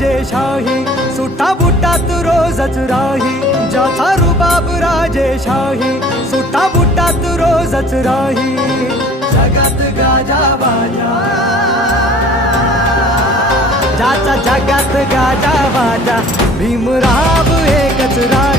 राजेशाही, सुटा बुटात रोजच राही, ज्याचा रुबाब राजेशाही, सुटा बुटात रोजच राही. जगात गाजा बाजा, ज्याचा जगात गाजा बाजा, भीमराव एकच राजा.